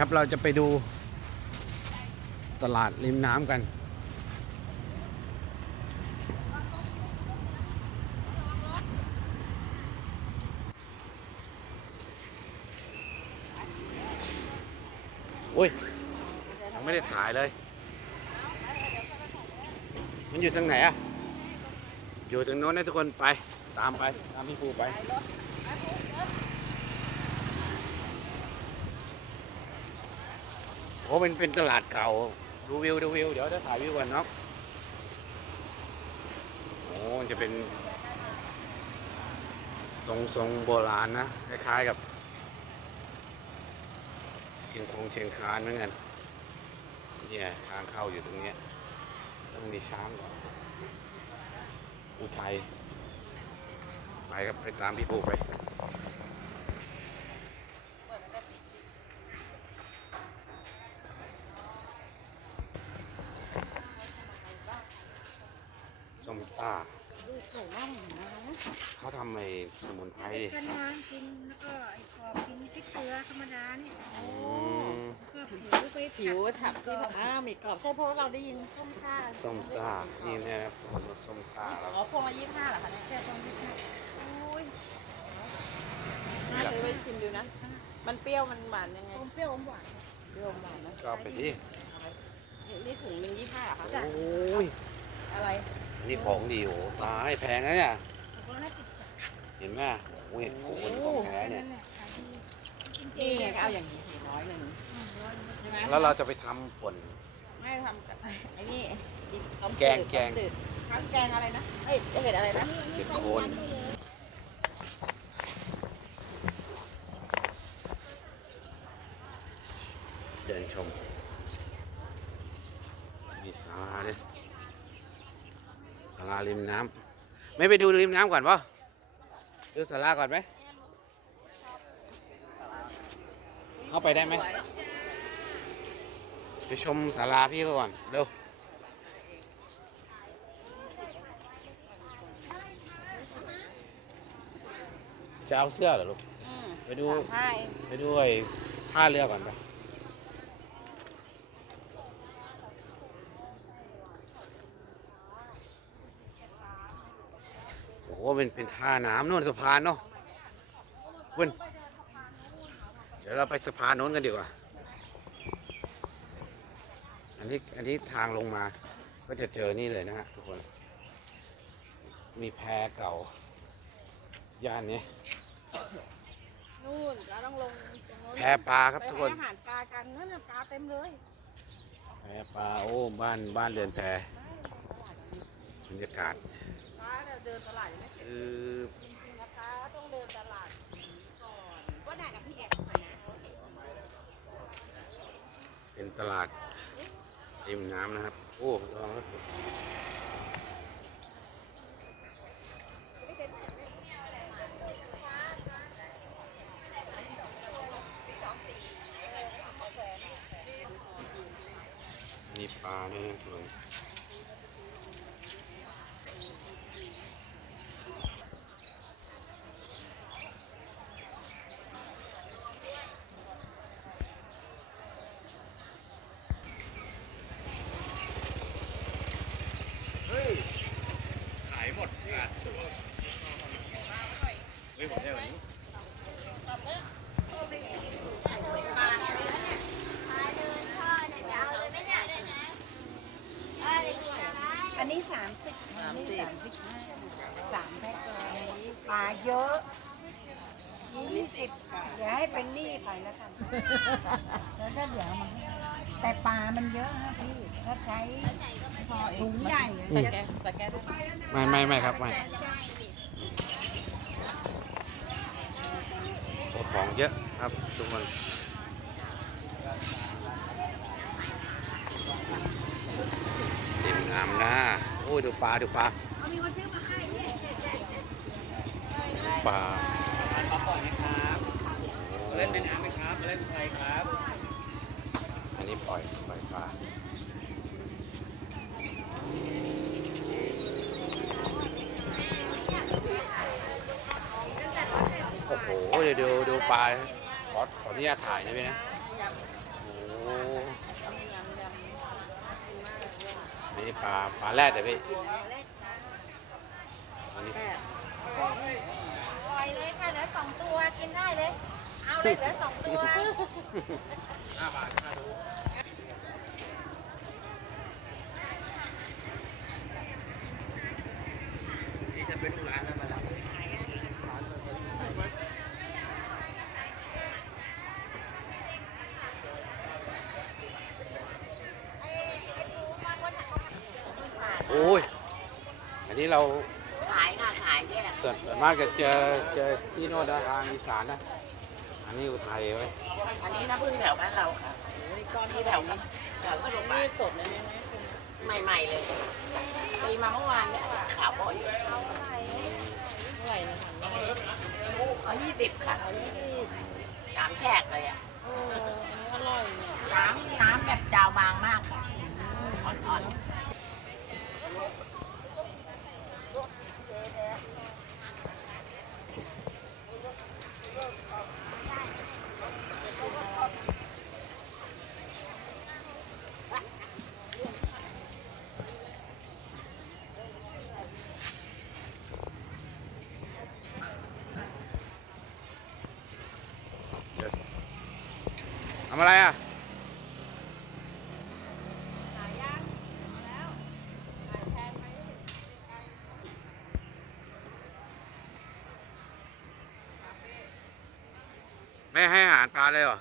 ครับเราจะไปดูตลาดริมน้ำกัน อุ้ยยังไม่ได้ถ่ายเลย มันอยู่ทางไหนอะอยู่ทางโน้นนะทุกคนไป ตามไป ตามพี่ปูไป โอ้เป็นเป็นตลาดเก่า ดูวิวดูวิว เดี๋ยวจะถ่ายวิวก่อนเนาะโอ้จะเป็น ทรงทรงโบราณนะ คล้ายๆกับ เชียงคงเชียงคานเหมือนกันเนี่ยทางเข้าอยู่ตรงเนี้ยต้องมีช้างก่อนอุทัยไปครับไปตามพี่ปูไป ส้มซ่าดูสวยมากเห็นไหมนะเขาทำไอ้สมุนไพรดิเป็นน้ำกินแล้วก็ไอ้กรอบกินพริกเกลือธรรมดานี่อืมก็ผิวไปผิวถับที่แบบอ้าวมีกรอบใช่เพราะว่าเราได้ยินส้มซ่าส้มซ่า นี่เนี่ยนะส้มซ่าแล้วอ๋อพวงละยี่สิบห้าเหรอคะเนี่ยแค่ตรงที่แค่โอ้ยน่าซื้อไปชิมดูนะ มันเปรี้ยวมันหวานยังไงอมเปรี้ยวอมหวานเปรี้ยวหวานนะก็ไปที่เอาไปนี่ถุงหนึ่งยี่สิบห้าเหรอคะโอ้ยอะไรอั นนี่ของดีโอ้ตายแพงนะเนี่ยแล้วก็น่าติดใจเห็นไหมโอ้ยเห็นโคนของแท้เนี่ย นี่ไงก็เอาอย่างนี้สี่ร้อยหนึ่งใช่ไหมแล้วเราจะไปทำป่น ไม่ทำกับไอ้นี่อีต้มแกงจืดแกง ต้มจืดทำแกงอะไรนะเอ้ยเห็ดอะไรนะเป็นโคนเดินชม มีศาลาด้วยศา ลาริมน้ำไม่ไปดูริมน้ำก่อนป่ะดูศาลาก่อนไหมเข้าไปได้ไหมไปชมศาลาพี่เขาก่อนเร็วจะเอาเสื้อเหรอลูกอืมไปดูสามผ้าเองไปดูไอ้ท่าเรือก่อนไปโอ้โห เป็นเป็นท่าน้ำนู่นสะพานเนาะคุณเดี๋ยวเราไปสะพานโน้นกันดีกว่า อันนี้อันนี้ทางลงมา ก็จะเจอนี่เลยนะฮะทุกคน มีแพเก่า ย่านนี้นู่นเราต้องลงตรงโน้นแพปลาครับไปทุกคให้นอาหารปลากันนั่นน่ะปลาเต็มเลย แพปลาโอ้บ้านบ้านเรือนแพ บรรยากาศปลาเนี่ยเดินตลาดยังไม่เสร็จคือจริงๆนะปลาต้องเดินตลาดก่อนว่าไหนกับพี่แอกนะเป็นตลาดริมน้ำนะครับ โอ้ระวังรถมีปลาด้วยนะทุกคนขายหมดงานตัวเฮ้ยหมดได้วันนี้ อันนี้สามสิบสามสิบสามสิบห้าสามแพ็คปลาเยอะยี่สิบเดี๋ยวให้เป็นหนี้ไปแล้วกันแล้วก็เดี๋ยวเอามาให้แต่ปลามันเยอะนะพี่ถ้าใช้พอเองถุงใหญ่สแกนสแกนได้ไหมไม่ไม่ไม่ครับไม่โอ้ของเยอะครับทุกคน ยดูปลาดูปลาปลามาปล่อยไหมครับมาเล่นในน้ำไหมครับมาเล่นไทยครับ อันนี้ปล่อยปล่อยปลาโอ้โหเดี๋ยวดูดูปลาขอขออนุญาตถ่ายนะพี่นะยำยำกินมากเลย นี่ปลาปลาแรดเดี๋ยวพี่อันนี้ปล่อยเลยค่ะเหลือสองตัวกินได้เลย เอาเลยเหลือสองตัวนี่จะเป็นร้านแล้วมาแล้ว โอ้ย อันนี้เราขายค่ะขายแยกส่วนส่วนมากจะเจอเจอที่โน่นนะทางอีสานนะ อันนี้อุทัยไว้ยอันนี้น้ำพึ่งแถวบ้านเราค่ะนี่ก้อนที่แถวนี้แถวสนุกนี่บาทสดเลยนะเนี่ยคุณใหม่ๆเลยตีมาเมื่อวานเนี่ยค่ะขาวบ่อยเท่าไหร่นะคะนี่เอายี่สิบค่ะอันนี้ที่สามแฉกเลยอะเอออันนี้อร่อยเนี่ย น้ำน้ำแบบจาวบางมากค่ะ อ่อนๆ ทำอะไรอะขายย่างมาแล้วขายแพงไหมไม่ให้อาหารปลาเลยเหรอไ